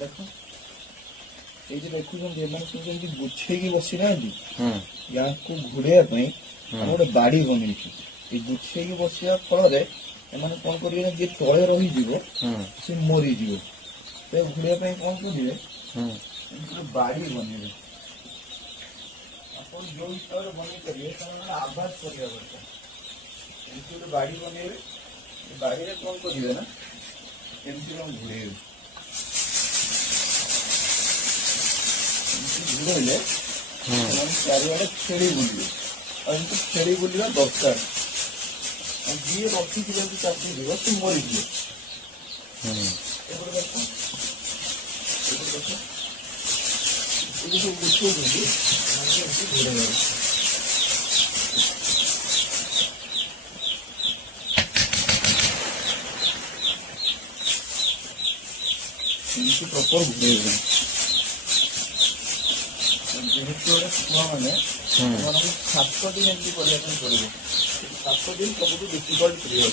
ଦେଖ ଏଇ ଯେ ଦେଖୁଛନ୍ତି ଏମାନେ ସବୁ ଯେମିତି ଗୁଛେଇକି ବସି ନାହାନ୍ତି ୟାକୁ ଘୋଡେଇବା ପାଇଁ ଆମେ ଗୋଟେ ବାଡି ବନେଇଛୁ। ଏଇ ଗୁଛେଇକି ବସିବା ଫଳରେ ଏମାନେ କଣ କରିବେ ନା ଯିଏ ତଳେ ରହିଯିବ ସେ ମରିଯିବ। ତ ଘୋଡେଇବା ପାଇଁ କଣ କରିବେ ଗୋଟେ ବାଡି ବନେଇବେ। ଆପଣ ଯୋଉ ହିସାବରେ ବନେଇ ପାରିବେ ସେମାନେ ଆବାଜ କରିବା ଦରକାର। ଏମିତି ଗୋଟେ ବାଡି ବନେଇବେ। ବାଡିରେ କଣ କରିବେ ନା ଏମିତି କଣ ଘୋଡେଇବେ। ଘୋଡେଇଲେ ସେମାନେ ଚାରିଆଡେ ଖେଳି ବୁଲିବେ। ଆଉ ଏମିତି ଖେଳି ବୁଲିବା ଦରକାର। ଆଉ ଯିଏ ରଖିକି ଯଦି ଚାପିଯିବ ସେ ମରିଯିବ। ଏପଟେ ଦେଖ ଏଇ ସବୁ ବୁଝଉଛନ୍ତି ଏମିତି ଘୋଡେଇବାର। ଏମିତି ପ୍ରପର ଘୋଡେଇବେ। ଯେହେତୁ ଗୋଟେ ଛୁଆ ମାନେ ସେମାନଙ୍କୁ 7 ଦିନ ଏମିତି କରିବା ପାଇଁ ପଡିବ। 7 ଦିନ ସବୁଠୁ ଡିଫିକଲ୍ଟ ପିରିୟଡ।